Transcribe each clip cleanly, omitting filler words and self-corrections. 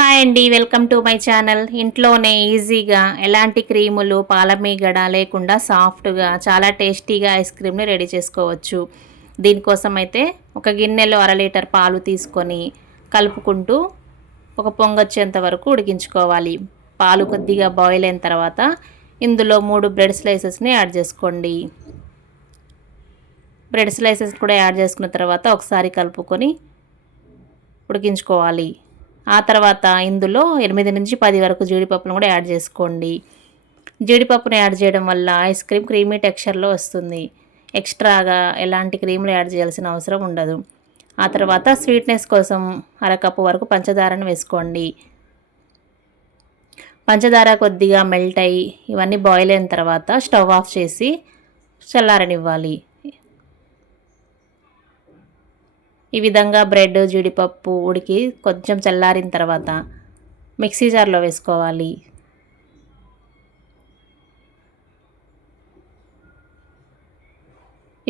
Hi అండి, welcome to my channel. ఇంట్లోనే ఈజీగా ఎలాంటి క్రీములు పాలమీగడ లేకుండా సాఫ్ట్గా చాలా టేస్టీగా ఐస్ క్రీమ్ని రెడీ చేసుకోవచ్చు. దీనికోసం అయితే ఒక గిన్నెలో 1/2 లీటర్ పాలు తీసుకొని కలుపుకుంటూ ఒక పొంగొచ్చేంత వరకు ఉడికించుకోవాలి. పాలు కొద్దిగా బాయిల్ అయిన తర్వాత ఇందులో 3 బ్రెడ్ స్లైసెస్ని యాడ్ చేసుకోండి. బ్రెడ్ స్లైసెస్ కూడా యాడ్ చేసుకున్న తర్వాత ఒకసారి కలుపుకొని ఉడికించుకోవాలి. ఆ తర్వాత ఇందులో 8 నుంచి 10 వరకు జీడిపప్పును కూడా యాడ్ చేసుకోండి. జీడిపప్పును యాడ్ చేయడం వల్ల ఐస్ క్రీమ్ క్రీమీ టెక్స్చర్లో వస్తుంది. ఎక్స్ట్రాగా ఎలాంటి క్రీములు యాడ్ చేయాల్సిన అవసరం ఉండదు. ఆ తర్వాత స్వీట్నెస్ కోసం 1/2 కప్పు వరకు పంచదారను వేసుకోండి. పంచదార కొద్దిగా మెల్ట్ అయ్యి ఇవన్నీ బాయిల్ అయిన తర్వాత స్టవ్ ఆఫ్ చేసి చల్లారనివ్వాలి. ఈ విధంగా బ్రెడ్ జీడిపప్పు ఉడికి కొంచెం చల్లారిన తర్వాత మిక్సీ జార్లో వేసుకోవాలి.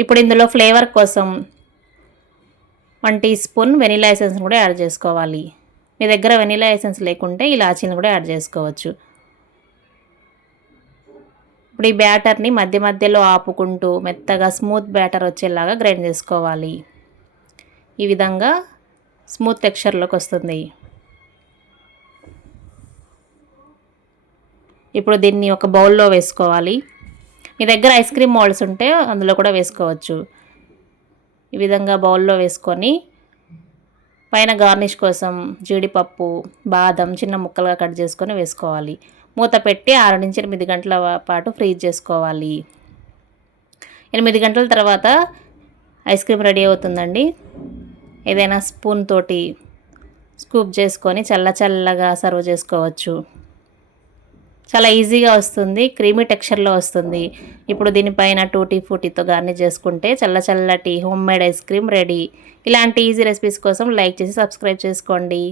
ఇప్పుడు ఇందులో ఫ్లేవర్ కోసం 1 టీ స్పూన్ వెనిలా ఎసెన్స్ కూడా యాడ్ చేసుకోవాలి. మీ దగ్గర వెనిలా ఎసెన్స్ లేకుంటే ఇలాచీని కూడా యాడ్ చేసుకోవచ్చు. ఇప్పుడు ఈ బ్యాటర్ని మధ్య మధ్యలో ఆపుకుంటూ మెత్తగా స్మూత్ బ్యాటర్ వచ్చేలాగా గ్రైండ్ చేసుకోవాలి. ఈ విధంగా స్మూత్ టెక్స్చర్లోకి వస్తుంది. ఇప్పుడు దీన్ని ఒక బౌల్లో వేసుకోవాలి. మీ దగ్గర ఐస్ క్రీమ్ మోల్డ్స్ ఉంటే అందులో కూడా వేసుకోవచ్చు. ఈ విధంగా బౌల్లో వేసుకొని పైన గార్నిష్ కోసం జీడిపప్పు బాదం చిన్న ముక్కలుగా కట్ చేసుకొని వేసుకోవాలి. మూత పెట్టి 6 నుంచి 8 గంటల పాటు ఫ్రీజ్ చేసుకోవాలి. 8 గంటల తర్వాత ఐస్ క్రీమ్ రెడీ అవుతుందండి. ఏదైనా స్పూన్ తోటి స్కూప్ చేసుకొని చల్లగా సర్వ్ చేసుకోవచ్చు. చాలా ఈజీగా వస్తుంది, క్రీమీ టెక్స్చర్లో వస్తుంది. ఇప్పుడు దీనిపైన టూటీ ఫ్రూటీతో గార్నిష్ చేసుకుంటే చల్లటి home made ice cream ready. ఇలాంటి ఈజీ రెసిపీస్ కోసం లైక్ చేసి సబ్స్క్రైబ్ చేసుకోండి.